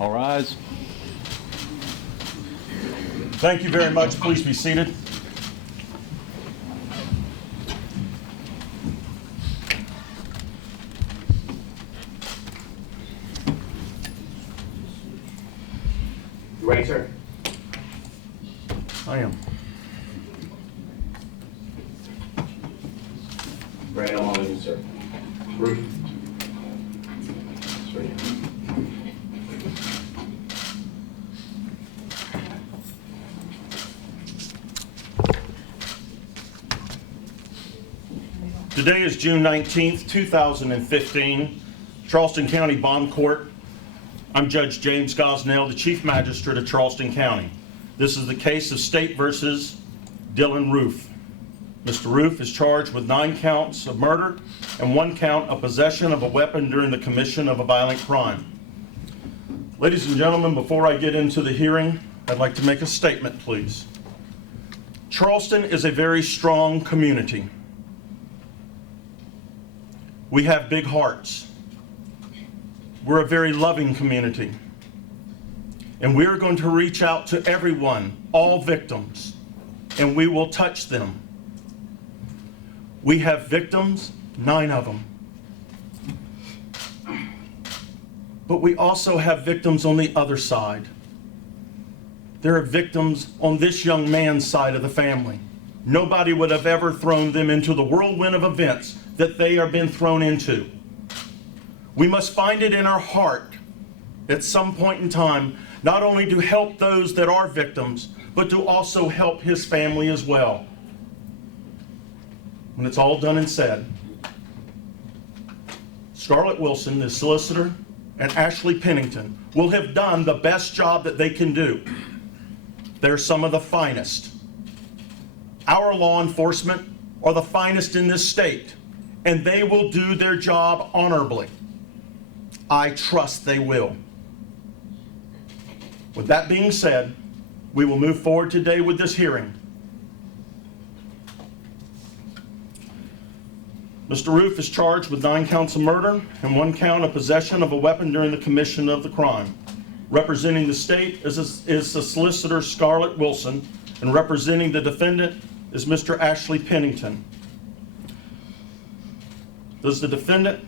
All rise. Thank you very much. Please be seated. You ready, sir? I am. Right along with you, sir. Ruth. Straight. Today is June 19th, 2015, Charleston County Bond Court. I'm Judge James Gosnell, the Chief Magistrate of Charleston County. This is the case of State versus Dylann Roof. Mr. Roof is charged with 9 counts of murder and 1 count of possession of a weapon during the commission of a violent crime. Ladies and gentlemen, before I get into the hearing, I'd like to make a statement, please. Charleston is a very strong community. We have big hearts. We're a very loving community. And we're going to reach out to everyone, all victims, and we will touch them. We have victims, 9 of them. But we also have victims on the other side. There are victims on this young man's side of the family. Nobody would have ever thrown them into the whirlwind of events that they have been thrown into. We must find it in our heart at some point in time, not only to help those that are victims, but to also help his family as well. When it's all done and said, Scarlett Wilson, the solicitor, and Ashley Pennington will have done the best job that they can do. They're some of the finest. Our law enforcement are the finest in this state, and they will do their job honorably. I trust they will. With that being said, we will move forward today with this hearing. Mr. Roof is charged with 9 counts of murder and 1 count of possession of a weapon during the commission of the crime. Representing the state is the solicitor Scarlett Wilson, and representing the defendant is Mr. Ashley Pennington. Does the defendant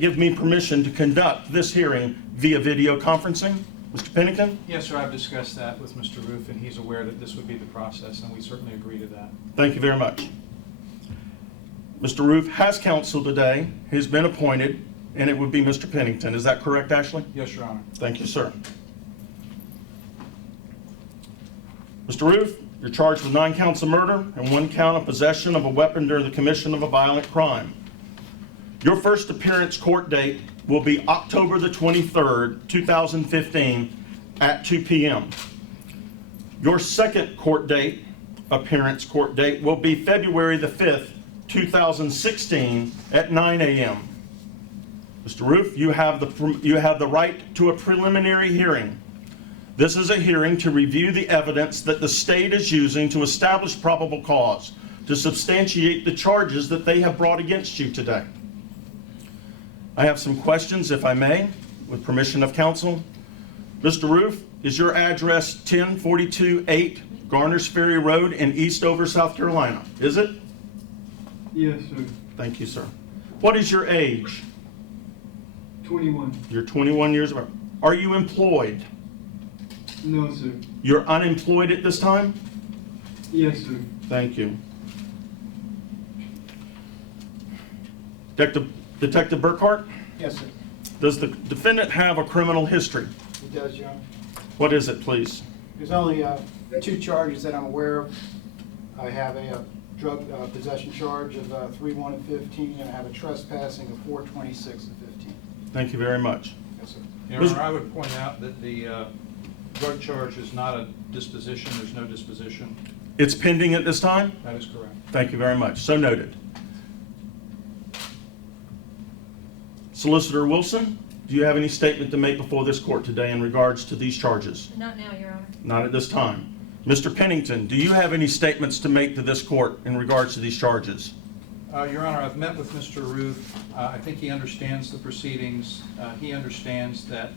give me permission to conduct this hearing via video conferencing? Mr. Pennington? Yes, sir. I've discussed that with Mr. Roof, and he's aware that this would be the process, and we certainly agree to that. Thank you very much. Mr. Roof has counsel today. He's been appointed, and it would be Mr. Pennington. Is that correct, Ashley? Yes, Your Honor. Thank you, sir. Mr. Roof, you're charged with 9 counts of murder and 1 count of possession of a weapon during the commission of a violent crime. Your first appearance court date will be October the 23rd, 2015 at 2 p.m. Your second appearance court date will be February the 5th, 2016 at 9 a.m. Mr. Roof, you have the right to a preliminary hearing. This is a hearing to review the evidence that the state is using to establish probable cause to substantiate the charges that they have brought against you today. I have some questions, if I may, with permission of counsel. Mr. Roof, is your address 10428 Garners Ferry Road in Eastover, South Carolina? Is it? Yes, sir. Thank you, sir. What is your age? 21. You're 21 years old. Are you employed? No, sir. You're unemployed at this time? Yes, sir. Thank you. Detective Burkhart, Yes, sir. does the defendant have a criminal history? It does, Your Honor. What is it, please? There's only 2 charges that I'm aware of. I have a drug possession charge of 3-1 of 15, and I have a trespassing of 4-26 of 15. Thank you very much. Yes, sir. Your Honor, I would point out that the drug charge is not a disposition. There's no disposition. It's pending at this time? That is correct. Thank you very much. So noted. Solicitor Wilson, do you have any statement to make before this court today in regards to these charges? Not now, Your Honor. Not at this time. Mr. Pennington, do you have any statements to make to this court in regards to these charges? Your Honor, I've met with Mr. Ruth. I think he understands the proceedings. He understands that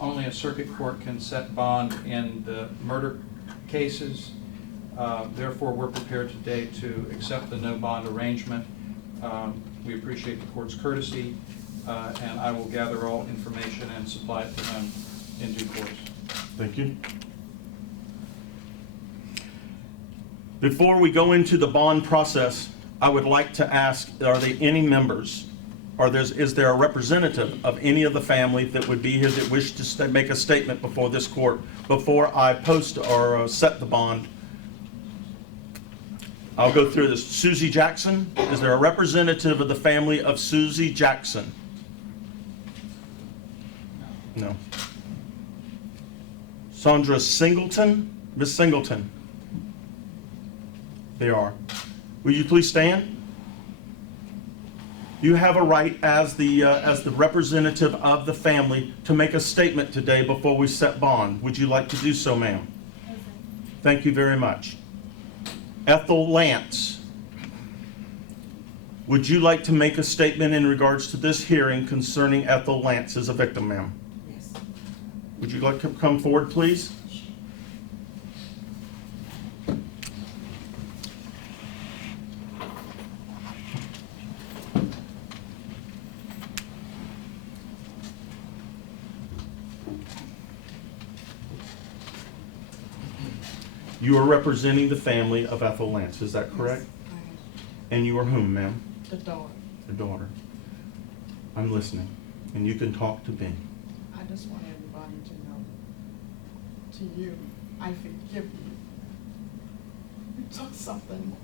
only a circuit court can set bond in the murder cases. Therefore, we're prepared today to accept the no bond arrangement. We appreciate the court's courtesy, and I will gather all information and supply it to him in due course. Thank you. Before we go into the bond process, I would like to ask, are there any members, is there a representative of any of the family that would be here that wish to make a statement before this court, before I post or set the bond? I'll go through this. Susie Jackson, is there a representative of the family of Susie Jackson? No. Sandra Singleton, Miss Singleton. They are. Will you please stand? You have a right as the representative of the family to make a statement today before we set bond. Would you like to do so, ma'am? Thank you very much. Ethel Lance, would you like to make a statement in regards to this hearing concerning Ethel Lance as a victim, ma'am? Yes. Would you like to come forward, please? You are representing the family of Ethel Lance, is that correct? Yes, And you are whom, ma'am? the daughter. The daughter. I'm listening, and you can talk to me. I just want everybody to know, to you, I forgive you. You took something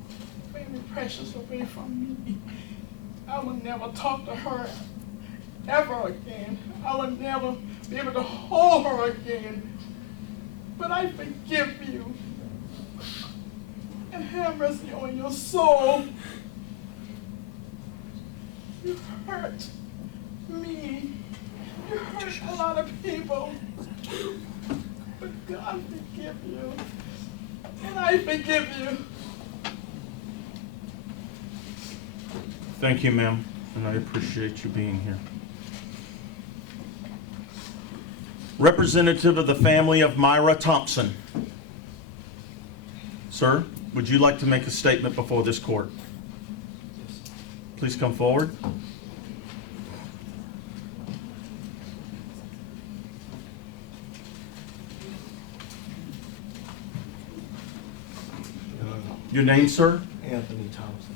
very precious away from me. I would never talk to her ever again. I would never be able to hold her again. But I forgive you. And have mercy on your soul. You hurt me. You hurt a lot of people. But God forgive you. And I forgive you. Thank you, ma'am, and I appreciate you being here. Representative of the family of Myra Thompson. Sir, would you like to make a statement before this court? Please come forward. Your name, sir? Anthony Thompson.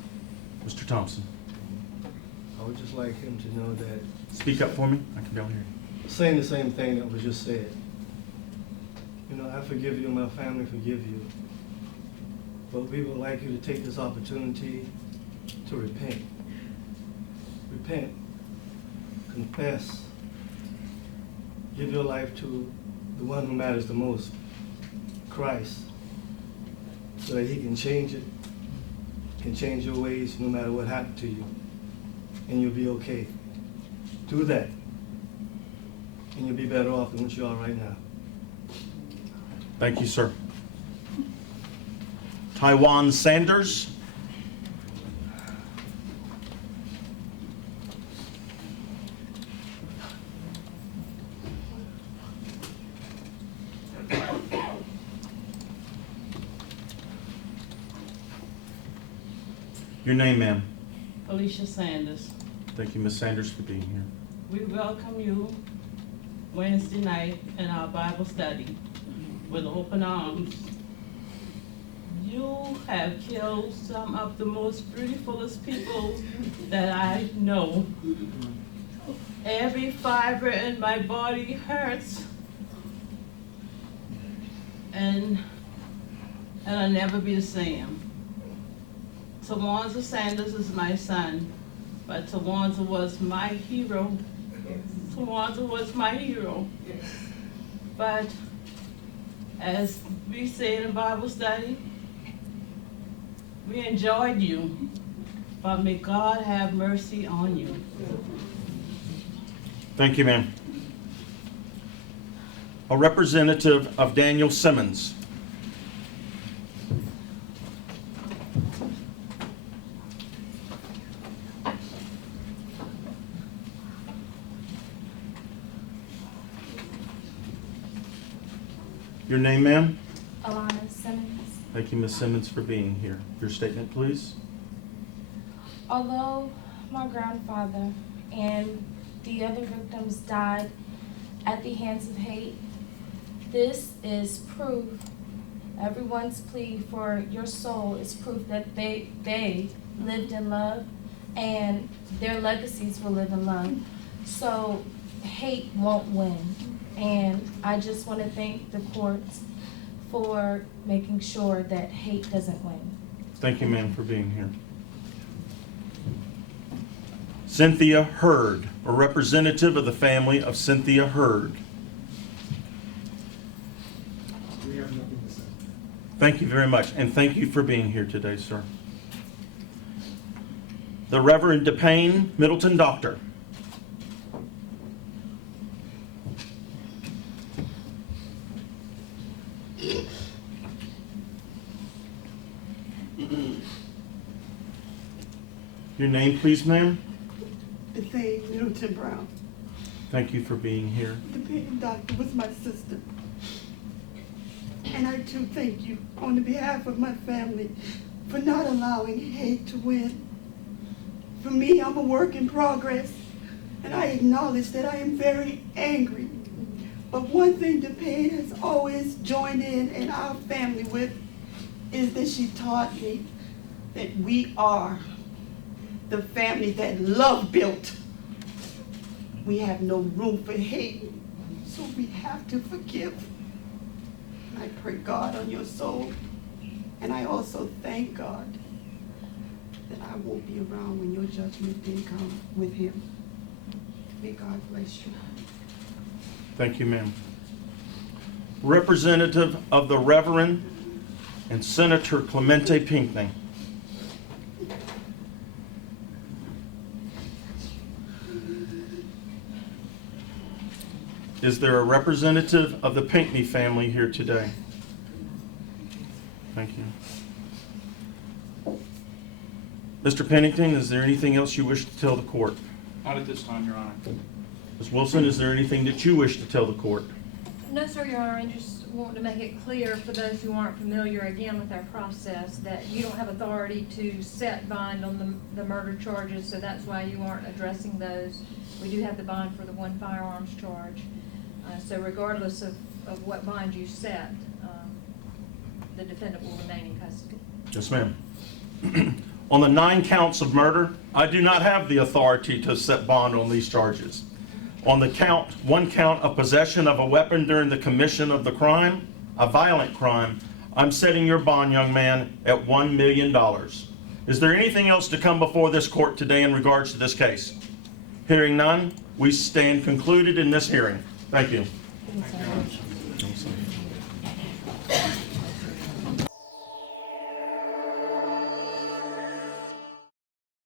Mr. Thompson. I would just like him to know that, Speak up for me. I can barely hear you. saying the same thing that was just said. You know, I forgive you and my family forgive you. But we would like you to take this opportunity to repent. Repent. Confess. Give your life to the one who matters the most, Christ, so that he can change it, can change your ways no matter what happened to you, and you'll be okay. Do that, and you'll be better off than what you are right now. Thank you, sir. Taiwan Sanders. Your name, ma'am? Alicia Sanders. Thank you, Ms. Sanders, for being here. We welcome you Wednesday night in our Bible study with open arms. You have killed some of the most beautifulest people that I know. Every fiber in my body hurts. And I'll never be the same. Tawanza Sanders is my son, but Tawanza was my hero. Tawanza was my hero. But as we say in Bible study, we enjoyed you, but may God have mercy on you. Thank you, ma'am. A representative of Daniel Simmons. Your name, ma'am? Alana Simmons. Thank you, Ms. Simmons, for being here. Your statement, please. Although my grandfather and the other victims died at the hands of hate, this is proof, everyone's plea for your soul is proof that they lived in love and their legacies will live in love. So hate won't win. And I just want to thank the courts for making sure that hate doesn't win. Thank you, ma'am, for being here. Cynthia Hurd, a representative of the family of Cynthia Hurd. We have nothing to say. Thank you very much, and thank you for being here today, sir. The Reverend DePayne Middleton Doctor. Your name, please, ma'am? Dylann Middleton Brown. Thank you for being here. The pain doctor was my sister. And I too thank you on the behalf of my family for not allowing hate to win. For me, I'm a work in progress, and I acknowledge that I am very angry. But one thing the pain has always joined in our family with is that she taught me that we are the family that love built. We have no room for hate, so we have to forgive. And I pray God on your soul, and I also thank God that I won't be around when your judgment day comes with him. May God bless you. Thank you, ma'am. Representative of the Reverend and Senator Clemente Pinckney. Is there a representative of the Pinckney family here today? Thank you. Mr. Pennington, is there anything else you wish to tell the court? Not at this time, Your Honor. Ms. Wilson, is there anything that you wish to tell the court? No, sir, Your Honor, I just want to make it clear for those who aren't familiar again with our process that you don't have authority to set bond on the murder charges, so that's why you aren't addressing those. We do have the bond for the one firearms charge. So regardless of what bond you set, the defendant will remain in custody. Yes, ma'am. On the 9 counts of murder, I do not have the authority to set bond on these charges. On the one count of possession of a weapon during the commission of the crime, a violent crime, I'm setting your bond, young man, at $1 million. Is there anything else to come before this court today in regards to this case? Hearing none, we stand concluded in this hearing. Thank you.